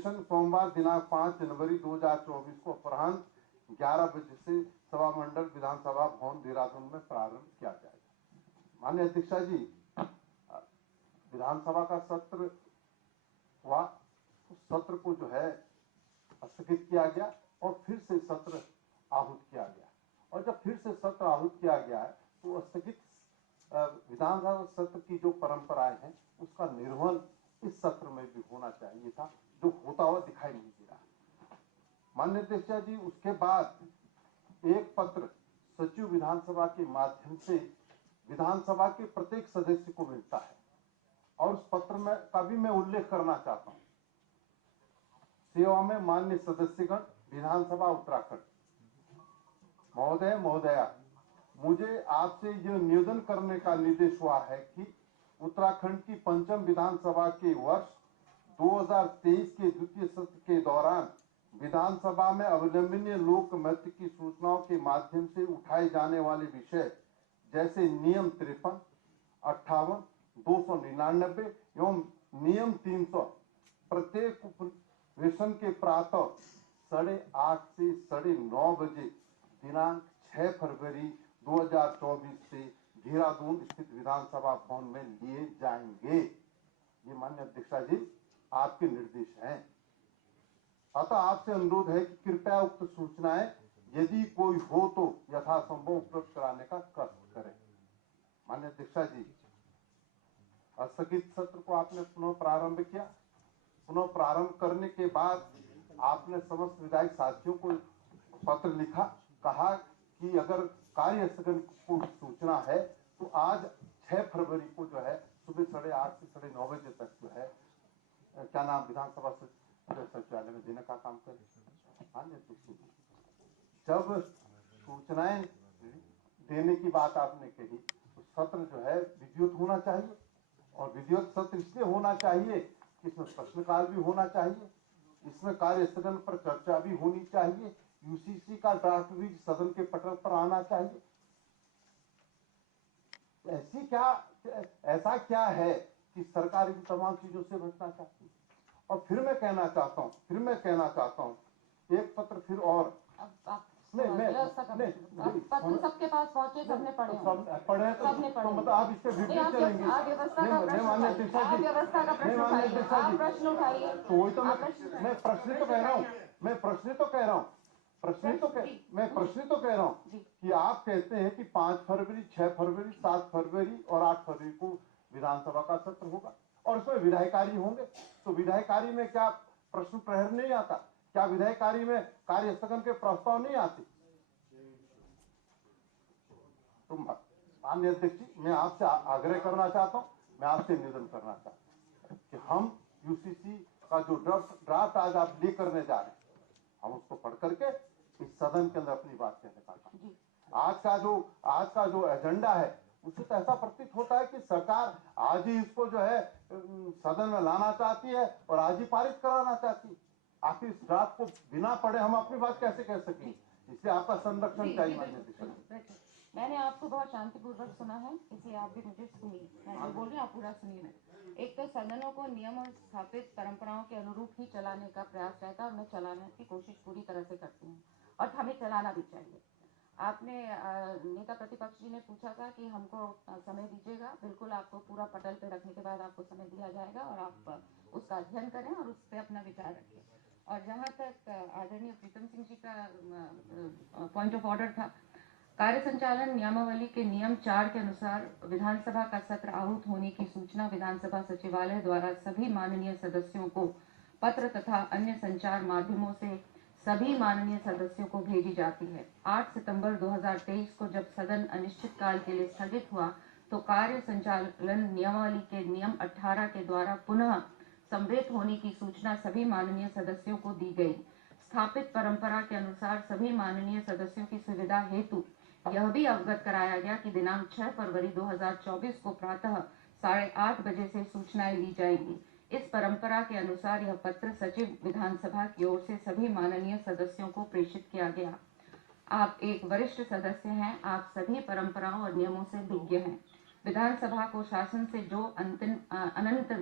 अधिवेशन सोमवार दिनांक 5 जनवरी 2024 को अपराह्न 11 बजे से सभा मंडल विधानसभा भवन देहरादून में प्रारंभ किया जाएगा। माननीय अध्यक्षा जी, विधानसभा का सत्र हुआ, उस सत्र को जो है स्थगित किया गया और फिर से सत्र आहूत किया गया, और जब फिर से सत्र आहूत किया गया है तो स्थगित विधानसभा सत्र की जो परंपराएं हैं उसका निर्वहन इस सत्र में भी होना चाहिए था, जो होता हुआ दिखाई नहीं दे रहा। माननीय अध्यक्षा जी, उसके बाद एक पत्र सचिव विधानसभा के माध्यम से विधानसभा के प्रत्येक सदस्य को मिलता है, और उस पत्र में का भी मैं उल्लेख करना चाहता हूं। सेवा में माननीय सदस्यगण, विधानसभा उत्तराखंड, महोदय महोदया, मुझे आपसे यह निवेदन करने का निर्देश हुआ है कि उत्तराखंड की पंचम विधानसभा के वर्ष 2023 के द्वितीय सत्र के दौरान विधानसभा में अविलंबनीय लोक मत की सूचनाओं के माध्यम से उठाए जाने वाले विषय जैसे नियम 53, 58, 299 एवं नियम 300 प्रत्येक उपवेशन के प्रातः 8:30 से 9:30 बजे दिनांक 6 फरवरी 2024 से देहरादून स्थित विधानसभा भवन में लिए जाएंगे। ये माननीय अध्यक्षा जी आपके निर्देश हैं। अतः आपसे अनुरोध है कि कृपया उक्त सूचनाएं यदि कोई हो तो यथासंभव उपलब्ध कराने का कष्ट करें। माननीय अध्यक्षा जी, स्थगित सत्र को आपने पुनः प्रारंभ किया। पुनः प्रारंभ करने के बाद आपने समस्त विधायक साथियों को पत्र लिखा, कहा कि अगर कार्य स्थगन को सूचना है तो आज 6 फरवरी को जो है सुबह 8:30 से 9:30 बजे तक जो है क्या नाम विधानसभा सचिवालय में देने का काम करें। माननीय अध्यक्ष जी, जब सूचनाएं देने की बात आपने कही तो सत्र जो है विद्युत होना चाहिए, और विद्युत सत्र इसलिए होना चाहिए कि इसमें प्रश्नकाल भी होना चाहिए, इसमें कार्य स्थगन पर चर्चा भी होनी चाहिए, यूसीसी का ड्राफ्ट भी सदन के पटल पर आना चाहिए। ऐसा क्या है कि सरकार इन तमाम चीजों से बचना चाहती है। और फिर मैं कहना चाहता हूं एक पत्र फिर और पत्र सबके पास पहुंचे, सबने पढ़े तो मतलब आप इस पे वीडियो चलेंगे। आप प्रश्न उठाइए। तो वही तो मैं प्रश्न तो कह रहा हूँ, मैं प्रश्न तो कह रहा हूँ कि आप कहते हैं कि 5 फरवरी, 6 फरवरी, 7 फरवरी और 8 फरवरी को विधानसभा का सत्र होगा और उसमें विधायी कार्य होंगे। तो विधायी कार्य में क्या प्रश्न प्रहर नहीं आता? क्या विधायी कार्य में कार्य स्थगन के प्रस्ताव नहीं आते? तो माननीय अध्यक्ष जी, मैं आपसे आग्रह करना चाहता हूं, मैं आपसे निवेदन करना चाहता हूं कि हम यूसीसी का जो ड्राफ्ट आज आप ले करने जा रहे हैं, हम उसको पढ़ करके इस सदन के अंदर अपनी बात कहने का काम। आज का जो एजेंडा है उससे तो ऐसा प्रतीत होता है कि सरकार आज ही इसको जो है सदन में लाना चाहती है और आज ही पारित कराना चाहती है। आखिर इस ड्राफ्ट को बिना पढ़े हम अपनी बात कैसे कह सकें? इसलिए आपका संरक्षण चाहिए। माननीय, मैंने आपको बहुत शांतिपूर्वक सुना है, इसलिए आप भी मुझे सुनिए। मैं जो बोल रही हूँ आप पूरा सुनिए। एक तो सदनों को नियम और स्थापित परंपराओं के अनुरूप ही चलाने का प्रयास रहता है और मैं चलाने की कोशिश पूरी तरह से करती हूँ और हमें चलाना भी चाहिए। आपने नेता प्रतिपक्ष जी ने पूछा था कि हमको समय दीजिएगा। बिल्कुल, आपको पूरा पटल पे रखने के बाद आपको समय दिया जाएगा और आप उसका अध्ययन करें और उस पर अपना विचार रखें। और जहाँ तक आदरणीय प्रीतम सिंह जी का पॉइंट ऑफ ऑर्डर था, कार्य संचालन नियमावली के नियम 4 के अनुसार विधानसभा का सत्र आहूत होने की सूचना विधानसभा सचिवालय द्वारा सभी माननीय सदस्यों को पत्र तथा अन्य संचार माध्यमों से सभी माननीय सदस्यों को भेजी जाती है। 8 सितंबर 2023 को जब सदन अनिश्चित काल के लिए स्थगित हुआ तो कार्य संचालन नियमावली के नियम 18 के द्वारा पुनः सम्मिलित होने की सूचना सभी माननीय सदस्यों को दी गई। स्थापित परंपरा के अनुसार सभी माननीय सदस्यों की सुविधा हेतु यह भी अवगत कराया गया कि दिनांक 6 फरवरी 2024 को प्रातः 8:30 बजे से सूचनाएं ली जाएंगी। इस परंपरा के अनुसार यह पत्र सचिव विधानसभा की ओर से सभी माननीय सदस्यों को प्रेषित किया गया। आप एक वरिष्ठ सदस्य हैं, आप सभी परंपराओं और नियमों से विज्ञ हैं। विधानसभा को शासन से जो अनंत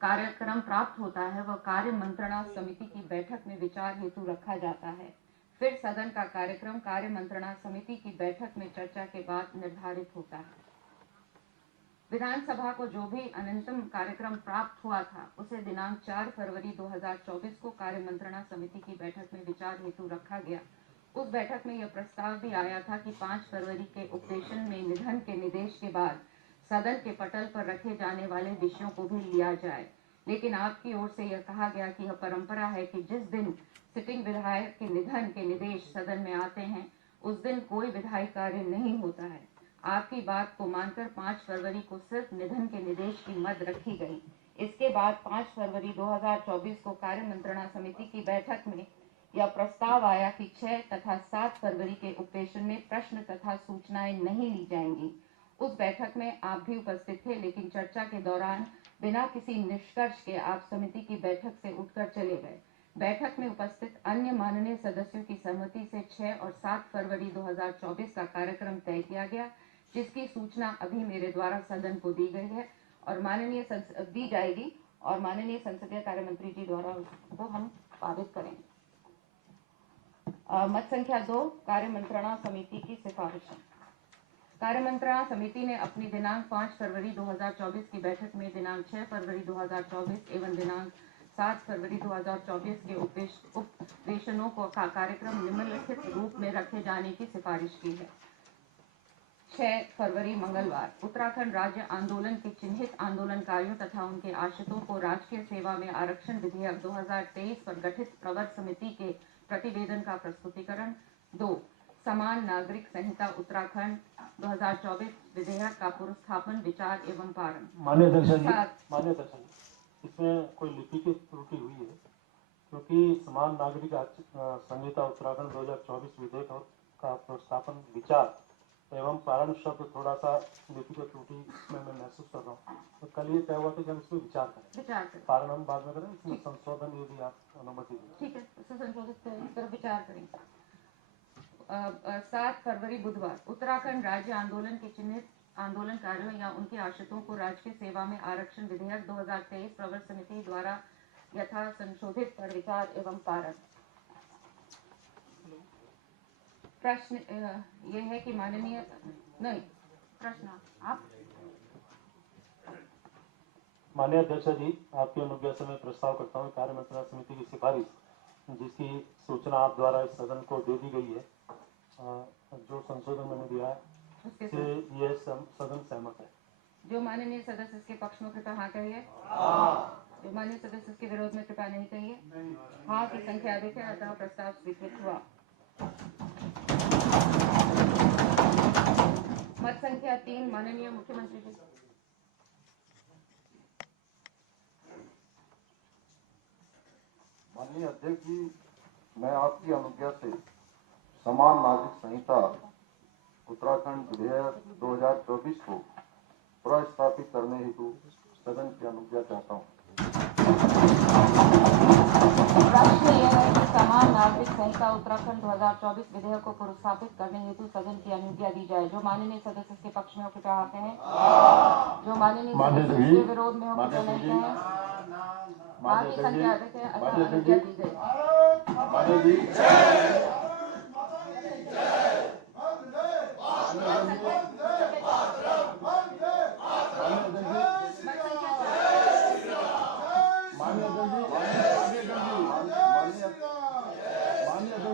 कार्यक्रम प्राप्त होता है वह कार्य मंत्रणा समिति की बैठक में विचार हेतु रखा जाता है। फिर सदन का कार्यक्रम कार्य मंत्रणा समिति की बैठक में चर्चा के बाद निर्धारित होता है। विधानसभा को जो भी अनंतम कार्यक्रम प्राप्त हुआ था उसे दिनांक 4 फरवरी 2024 को कार्य मंत्रणा समिति की बैठक में विचार हेतु रखा गया। उस बैठक में यह प्रस्ताव भी आया था कि 5 फरवरी के उपवेशन में निधन के निर्देश के बाद सदन के पटल पर रखे जाने वाले विषयों को भी लिया जाए, लेकिन आपकी ओर से यह कहा गया कि यह परंपरा है कि जिस दिन सिटिंग विधायक के निधन के निर्देश सदन में आते हैं उस दिन कोई विधायी कार्य नहीं होता है। आपकी बात को मानकर 5 फरवरी को सिर्फ निधन के निर्देश की मद रखी गई। इसके बाद 5 फरवरी 2024 को कार्य मंत्रणा समिति की बैठक में यह प्रस्ताव आया कि 6 तथा 7 फरवरी के उपवेशन में प्रश्न तथा सूचनाएं नहीं ली जाएंगी। उस बैठक में आप भी उपस्थित थे, लेकिन चर्चा के दौरान बिना किसी निष्कर्ष के आप समिति की बैठक से उठकर चले गए। बैठक में उपस्थित अन्य माननीय सदस्यों की सहमति से 6 और 7 फरवरी 2024 का कार्यक्रम तय किया गया, जिसकी सूचना अभी मेरे द्वारा सदन को दी गई है और दी जाएगी और माननीय संसदीय कार्य मंत्री जी द्वारा उसको हम पारित करेंगे। मत संख्या 2, कार्य मंत्रणा समिति की सिफारिशें। कार्य मंत्रणा समिति ने अपनी दिनांक 5 फरवरी 2024 की बैठक में दिनांक 6 फरवरी 2024 एवं दिनांक 7 फरवरी 2024 के उपवेशनों को का कार्यक्रम निम्नलिखित रूप में रखे जाने की सिफारिश की है। 6 फरवरी मंगलवार उत्तराखंड राज्य आंदोलन के चिन्हित आंदोलनकारियों तथा उनके आश्रितों को राजकीय सेवा में आरक्षण विधेयक 2023 पर गठित प्रवर समिति के प्रतिवेदन का प्रस्तुतिकरण। 2, समान नागरिक संहिता उत्तराखंड 2024 विधेयक का पुरस्थापन, विचार एवं पारण। माननीय अध्यक्ष जी, इसमें कोई लिपि की त्रुटि हुई है, क्योंकि समान नागरिक संहिता उत्तराखंड 2024 विधेयक का पुरस्थापन, विचार एवं पारण शब्द थोड़ा सा लिपि की त्रुटि में मैं महसूस कर रहा हूँ। तो कल ये तय हुआ था कि हम इसमें विचार करें, पारण हम बाद में करें, इसमें संशोधन यदि आप अनुमति दें। ठीक है, संशोधित पर विचार करेंगे। 7 फरवरी बुधवार उत्तराखंड राज्य आंदोलन के चिन्हित आंदोलनकारियों या उनके आश्रितों को राजकीय सेवा में आरक्षण विधेयक 2023 प्रवर समिति द्वारा यथा संशोधित पर विचार एवं पारण। प्रश्न ये है कि माननीय प्रश्न आप। माननीय अध्यक्ष जी, आपकी अनुज्ञा से मैं प्रस्ताव करता हूँ कार्य मंत्रणा समिति की सिफारिश, जिसकी सूचना आप द्वारा इस सदन को दे दी गई है, जो संशोधन मैंने दिया है उससे ये सदन सहमत है। जो माननीय सदस्य इसके पक्ष में कृपया हाँ कहिए। जो माननीय सदस्य इसके विरोध में कृपया नहीं कहिए। हाँ की संख्या अधिक है, अतः प्रस्ताव स्वीकृत हुआ। मत संख्या 3, माननीय मुख्यमंत्री जी। माननीय अध्यक्ष जी, मैं आपकी अनुज्ञा से समान नागरिक संहिता उत्तराखंड विधेयक 2024 को प्रस्तावित करने हेतु सदन की अनुज्ञा चाहता हूँ। प्रश्न यह है कि समान नागरिक संहिता उत्तराखंड 2024 विधेयक को पुरस्कृत करने हेतु सदन की अनुज्ञा दी जाए। जो माननीय सदस्य के पक्ष में हो कृपया आते हैं। जो माननीय सदस्य के विरोध में हो कृपया नहीं कहें। हाँ की संख्या अधिक है, अतः अनुज्ञा दी गई।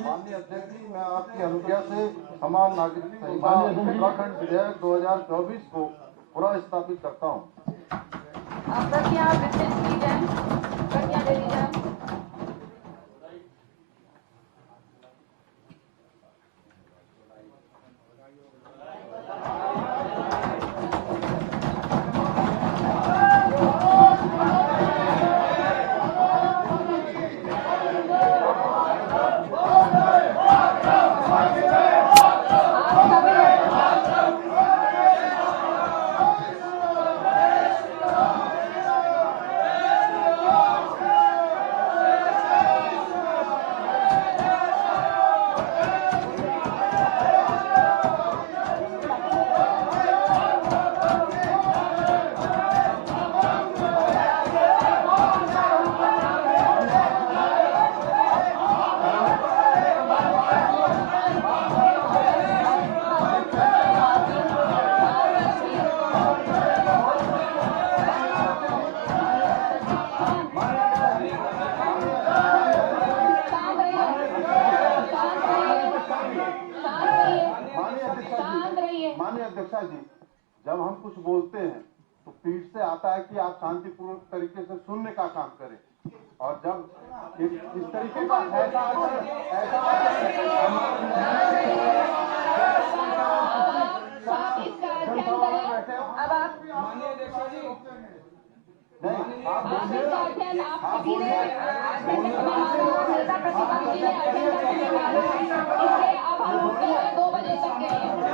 माननीय अध्यक्ष जी, मैं आपकी अनुज्ञा से समान नागरिक संहिता उत्तराखंड विधेयक 2024 को पुनर्स्थापित करता हूँ। प्रतिज्ञा विस्तृत की जाए, प्रतिज्ञा दे दी जाए। अध्यक्षा जी, जब हम कुछ बोलते हैं तो पीठ से आता है कि आप शांतिपूर्वक तरीके से सुनने का काम करें, और जब इस तरीके का ऐसा आप इसका अध्ययन करें। अब आप नहीं, आप इसका अध्ययन आप सभी ने नेता प्रतिपक्ष ने अध्ययन करने के बाद इसलिए अब हम उठते हैं 2 बजे तक के लिए।